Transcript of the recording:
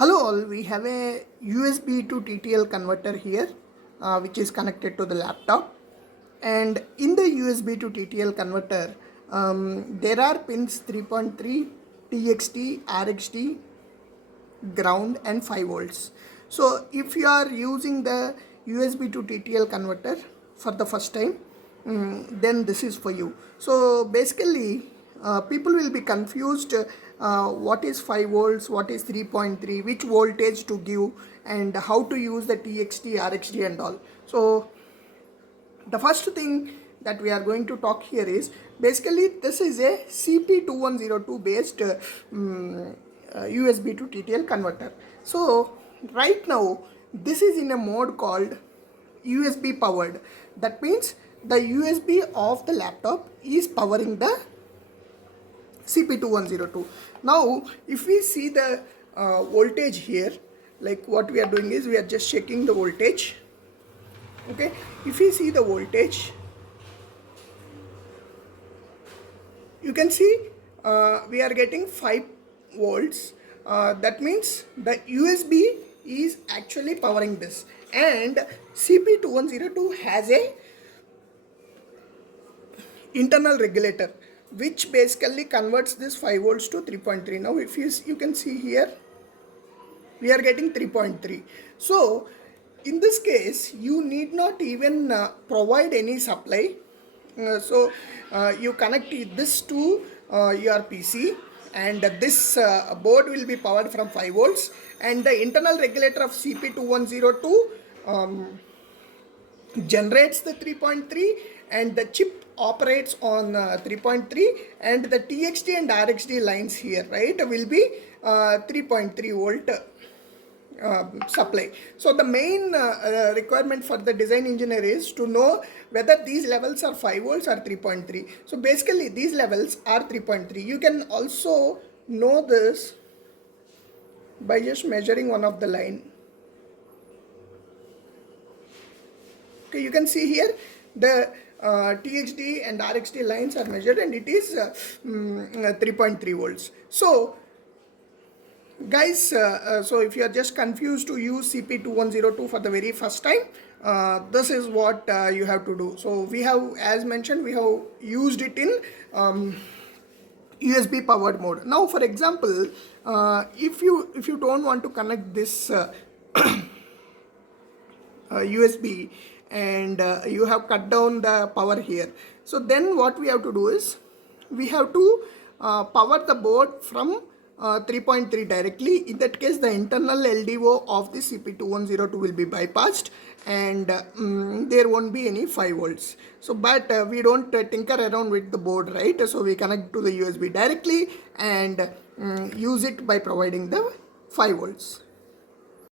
Hello all, we have a USB to TTL converter here which is connected to the laptop, and in the USB to TTL converter there are pins 3.3, TXT, RXT, ground and 5 volts. So if you are using the USB to TTL converter for the first time, then this is for you. So basically people will be confused what is 5 volts, what is 3.3, which voltage to give, and how to use the TXT, RXT and all. So the first thing that we are going to talk here is basically this is a CP2102 based USB to TTL converter. So right now this is in a mode called USB powered. That means the USB of the laptop is powering the CP2102. Now if we see the voltage here, like what we are doing is we are just checking the voltage. Okay, if you see the voltage, you can see we are getting 5 volts. That means the USB is actually powering this, and CP2102 has a internal regulator which basically converts this 5 volts to 3.3. Now if you can see here, we are getting 3.3. So in this case you need not even provide any supply. You connect this to your PC, and this board will be powered from 5 volts, and the internal regulator of CP2102 generates the 3.3, and the chip operates on 3.3, and the TXT and RXT lines here, right, will be 3.3 volt supply. So the main requirement for the design engineer is to know whether these levels are 5 volts or 3.3. So basically these levels are 3.3. You can also know this by just measuring one of the line. Okay, you can see here the TXT and RXT lines are measured, and it is 3.3 volts. So guys, so if you are just confused to use CP2102 for the very first time, this is what you have to do. So we have, as mentioned, we have used it in USB powered mode. Now for example, if you don't want to connect this USB, and you have cut down the power here, so then what we have to do is we have to power the board from 3.3 directly. In that case, the internal LDO of the CP2102 will be bypassed, and there won't be any 5 volts. So but we don't tinker around with the board, right? So we connect to the USB directly and use it by providing the 5 volts.